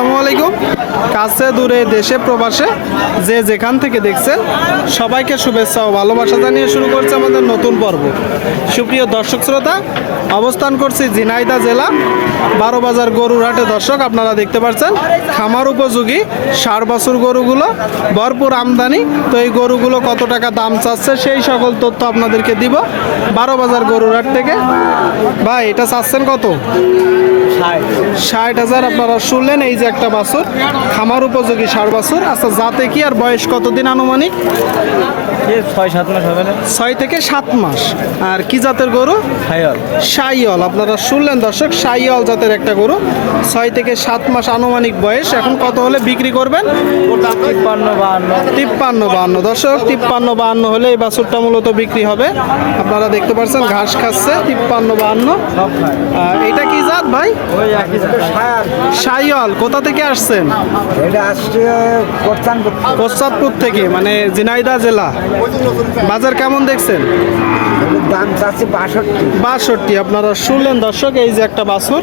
আসসালামু আলাইকুম। কাছে দূরে দেশে প্রবাসে যে যেখান থেকে দেখছেন সবাইকে শুভেচ্ছা ও ভালোবাসা জানিয়ে শুরু করছে আমাদের নতুন পর্ব। সুপ্রিয় দর্শক শ্রোতা অবস্থান করছি ঝিনাইদা জেলা বারো বাজার গরুর হাটে দর্শক আপনারা দেখতে পাচ্ছেন খামার উপযোগী ষাট বছর গরুগুলো ভরপুর আমদানি। তো এই গরুগুলো কত টাকা দাম চাচ্ছে সেই সকল তথ্য আপনাদেরকে দিব বারো বাজার গরুর হাট থেকে। ভাই এটা চাচ্ছেন কত? ষাট হাজার আপনারা শুনলেন এই যে একটা বাছুর খামার উপযোগী সার বাছুর। আচ্ছা যাতে কি আর বয়স কতদিন আনুমানিক? ছয় সাত মাস হবে না? ছয় থেকে সাত মাস। আর কি জাতের গরু? খাইয়াল সাইয়ল আপনারা শুনলেন দর্শক সাইয়ল জাতের একটা গরু। ছয় থেকে সাত মাস আনুমানিক বয়স। এখন কত হলে বিক্রি করবেন? তিপ্পান্ন বাহান্ন। তিপ্পান্ন বাহান্ন। দর্শক তিপ্পান্ন বাহান্ন হলে এই বাছুরটা মূলত বিক্রি হবে। আপনারা দেখতে পাচ্ছেন ঘাস খাচ্ছে তিপ্পান্ন বাহান্ন। সব খায় আর এটা কি জাত ভাই? সাইয়ল কোথা থেকে আসছেন? এটা আসছে থেকে। মানে জিনাইদা জেলা। বাজার কেমন দেখছেন? দাম চাচ্ছে বাষট্টি। বাষট্টি আপনারা শুনলেন দর্শক এই যে একটা বাছুর।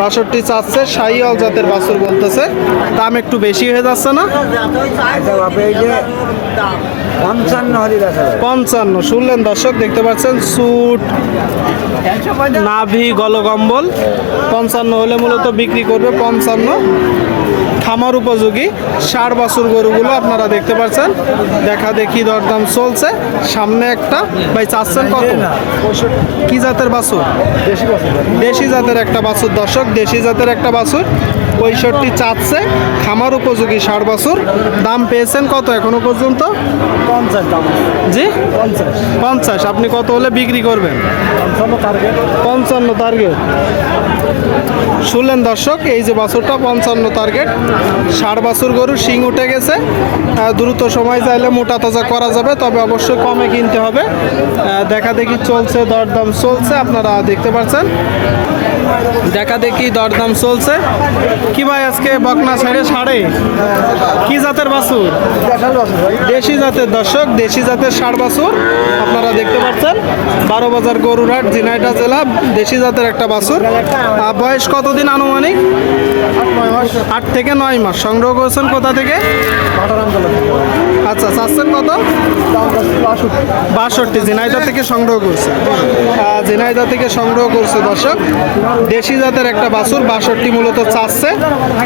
বাষট্টি চাচ্ছে সাইয়াল জাতের বাছুর বলতেছে। দাম একটু বেশি হয়ে যাচ্ছে না? পঞ্চান্ন পঞ্চান্ন শুনলেন দর্শক দেখতে পাচ্ছেন স্যুট নাভি গলকম্বল পঞ্চান্ন হলে মূলত বিক্রি করবে পঞ্চান্ন। খামার উপযোগী ষাট বছর গরুগুলো আপনারা দেখতে পাচ্ছেন। দেখা দেখি দরদাম চলছে। সামনে একটা। ভাই চাচ্ছেন কত? কি জাতের বাছুর। দেশি জাতের একটা বাছুর। দর্শক দেশি জাতের একটা বাছুর। পঁয়ষট্টি চাচ্ছে। খামার উপযোগী ষাট বছর। দাম পেয়েছেন কত এখনও পর্যন্ত? পঞ্চাশ দাম। জি? পঞ্চাশ। পঞ্চাশ। আপনি কত হলে বিক্রি করবেন? পঞ্চান্ন টার্গেট শুনলেন দর্শক এই যে বাছুরটা পঞ্চান্ন টার্গেট ষাট বাছুর গরু শিং উঠে গেছে। দ্রুত সময় চাইলে মোটা তাজা করা যাবে তবে অবশ্যই কমে কিনতে হবে। দেখা দেখি চলছে দরদাম চলছে আপনারা দেখতে পাচ্ছেন। দেখা দেখি দরদাম চলছে। কি ভাই আজকে বকনা ছেড়ে সাড়ে কি জাতের বাসুর দেশি জাতের দর্শক দেশি জাতের ষাট বাসুর আপনারা দেখতে পাচ্ছেন বারো বাজার গরুরহাট ঝিনাইদা জেলা দেশি জাতের একটা বাসুর বয়স কতদিন আনুমানিক? আট থেকে নয় মাস। সংগ্রহ করেছেন কোথা থেকে? আচ্ছা চাচ্ছেন কত? বাষট্টি। ঝিনাইদা থেকে সংগ্রহ করছে। আহ, ঝিনাইদা থেকে সংগ্রহ করছে দর্শক। দেশি জাতের একটা বাসুর বাষট্টি মূলত চাচ্ছে।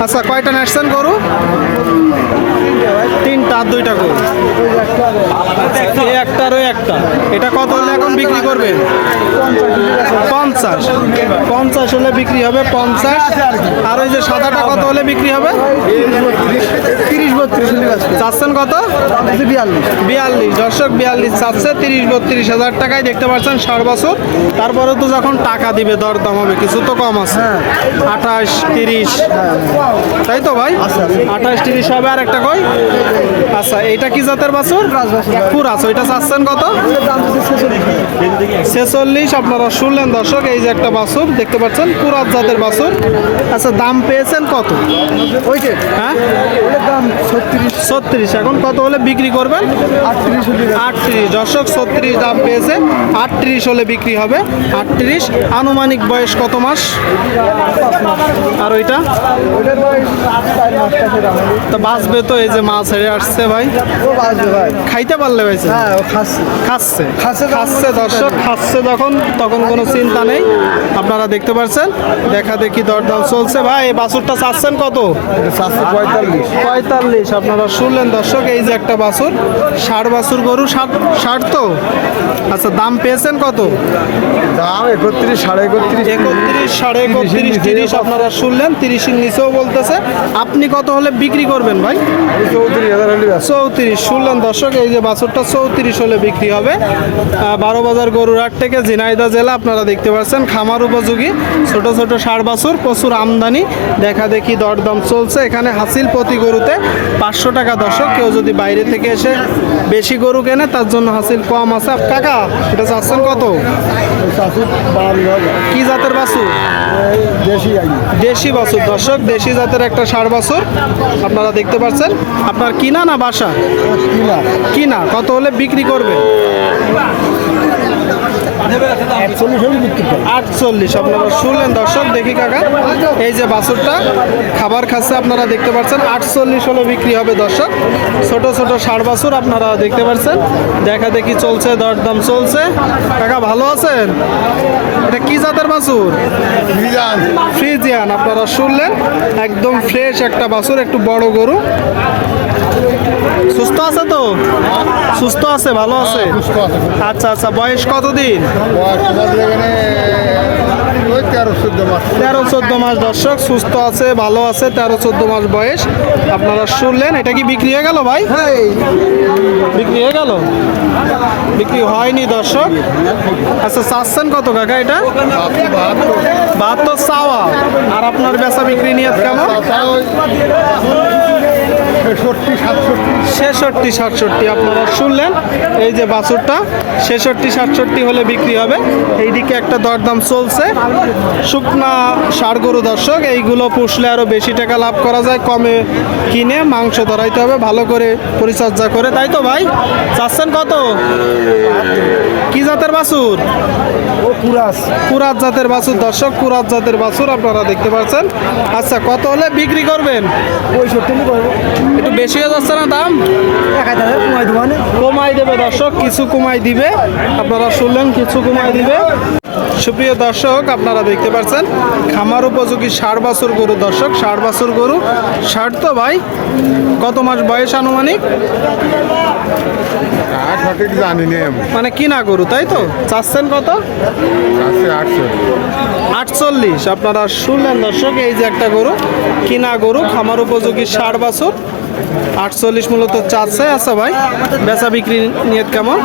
আচ্ছা কয়টা নাচছেন গরু? তিনটা আর দুইটা গরু। এই একটা আর ওই একটা। এটা কত হলে এখন বিক্রি করবেন পঞ্চাশ। পঞ্চাশ হলে বিক্রি হবে পঞ্চাশ। আর ওই যে সাদাটা কত হলে বিক্রি হবে? তিরিশ বত্রিশ চাচ্ছেন কত? বিয়াল্লিশ। বিয়াল্লিশ। দর্শক বিয়াল্লিশ চাচ্ছে তিরিশ বত্রিশ হাজার টাকায় দেখতে পাচ্ছেন ষাট বছর তারপরে তো যখন টাকা দিবে দরদাম হবে কিছু তো কম আছে। আঠাশ তিরিশ। তাই তো ভাই? আঠাশ তিরিশ হবে আর একটা কই? আচ্ছা এটা কি জাতের বাছুর? আছো এটা চাচ্ছেন কত? ছেচল্লিশ। আপনারা শুনলেন দর্শক এই যে একটা বাছুর দেখতে পাচ্ছেন পুরাত জাতের বাছুর। আচ্ছা দাম পেয়েছেন কত? হ্যাঁ? দাম ছত্রিশ। এখন কত হলে বিক্রি করবেন? আটত্রিশ আটত্রিশ। দর্শক ছত্রিশ দাম পেয়েছে। আটত্রিশ হলে বিক্রি হবে। আটত্রিশ। আনুমানিক বয়স কত মাস? আর ওইটা? তা বাঁচবে তো এই যে মাছ হেরে আসছে ভাই। ভাই। খাইতে পারলে ভাইছে হ্যাঁ খাচ্ছে। খাচ্ছে? দর্শক খাচ্ছে যখন তখন কোনো চিন্তা নেই। আপনারা দেখতে পাচ্ছেন দেখা দেখি দরদাম চলছে। ভাই এই বাছুরটা চাচ্ছেন কত? পঁয়তাল্লিশ। পঁয়তাল্লিশ। আপনারা শুনলেন দর্শক এই যে একটা বাছুর ষাট বাছুর গরু ষাট ষাট তো? আচ্ছা দাম পেয়েছেন কত? দাম একত্রিশ সাড়ে একত্রিশ। একত্রিশ সাড়ে একত্রিশ তিরিশ আপনারা শুনলেন তিরিশের নিচেও বলতেছে। আপনি কত হলে বিক্রি করবেন ভাই? চৌত্রিশ হাজার হলি চৌত্রিশ শুনলেন দর্শক এই যে বাছুরটা চৌত্রিশ হলে বিক্রি হবে। বারো বাজার গরুরহাট থেকে ঝিনাইদা জেলা আপনারা দেখতে পাচ্ছেন খামার উপযোগী। ছোট ছোট ষাট বাছুর প্রচুর আমদানি। দেখা দেখি দরদাম চলছে। এখানে হাসিল প্রতি গরুতে পাঁচশো টাকা দর্শক কেউ যদি বাইরে থেকে এসে বেশি গরু কেনে তার জন্য হাসিল কম আছে। কাকা এটা চাচ্ছেন কত? কি জাতের বাসু দেশি বাসুর দর্শক দেশি জাতের একটা সার বাসুর আপনারা দেখতে পাচ্ছেন। আপনার কিনা না বাসা? কিনা। কিনা কত হলে বিক্রি করবে একচল্লিশ হলে বিক্রি করে আটচল্লিশ আপনারা শুনলেন দর্শক দেখি কাকা এই যে বাছুরটা খাবার খাচ্ছে আপনারা দেখতে পাচ্ছেন আটচল্লিশ হলে বিক্রি হবে দর্শক। ছোট ছোট ষাড় বাছুর আপনারা দেখতে পাচ্ছেন। দেখা দেখি চলছে দরদাম চলছে। কাকা ভালো আছেন? এটা কি জাতের বাছুর ফ্রিজিয়ান। আপনারা শুনলেন। একদম ফ্রেশ একটা বাছুর একটু বড় গরু। আছে তো? সুস্থ আছে ভালো আছে? আচ্ছা আচ্ছা বয়স কতদিন? তেরো চোদ্দ মাস। দর্শক সুস্থ আছে ভালো আছে তেরো চোদ্দ মাস বয়স। আপনারা শুনলেন এটা কি বিক্রি হয়ে গেল ভাই? বিক্রি হয়ে গেল? বিক্রি হয়নি দর্শক। আচ্ছা চাচ্ছেন কত কাকা এটা? বাহাত্তর। চাওয়া। আর আপনার বেচা বিক্রি নিয়ে কেমন? ছেষট্টি সাতষট্টি? আপনারা শুনলেন। এই যে বাছুরটা ছেষট্টি সাতষট্টি হলে বিক্রি হবে। এইদিকে একটা দরদাম চলছে। শুকনা ষাড় গরু দর্শক এইগুলো পুষলে আরও বেশি টাকা লাভ করা যায়। কমে কিনে মাংস ধরাইতে হবে ভালো করে পরিচর্যা করে। তাই তো ভাই? চাচ্ছেন কত? কি জাতের বাছুর? ও কুরাস। কুরাত জাতের বাছুর দর্শক কুরাত জাতের বাছুর আপনারা দেখতে পাচ্ছেন। আচ্ছা কত হলে বিক্রি করবেন? পঁয়ষট্টি একটু বেশি হয়ে যাচ্ছে না দাম? কমাই দেবো দর্শক কিছু কমাই দিবে। আপনারা শুনলেন কিছু কমাই দিবে। সুপ্রিয় দর্শক আপনারা দেখতে পাচ্ছেন খামার উপযোগী ষাট বছর গরু দর্শক ষাট বছর গরু। ষাট তো ভাই কত মাস বয়স আনুমানিক? সঠিক জানি নে মানে কিনা গরু তাই তো? চাচ্ছেন কত? আটচল্লিশ। আপনারা শুনলেন দর্শক এই যে একটা গরু কিনা গরু খামার উপযোগী ষাট বাছুর। আটচল্লিশ মূলত চাচ্ছে। আচ্ছা ভাই বেচা বিক্রি নিয়ে কেমন?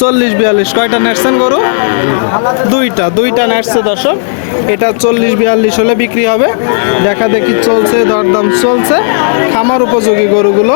চল্লিশ বিয়াল্লিশ। কয়টা নেটছেন গরু? দুইটা। দুইটা নেটছে দর্শক। এটা চল্লিশ বিয়াল্লিশ হলে বিক্রি হবে। দেখা দেখি চলছে দরদাম চলছে। খামার উপযোগী গরুগুলো।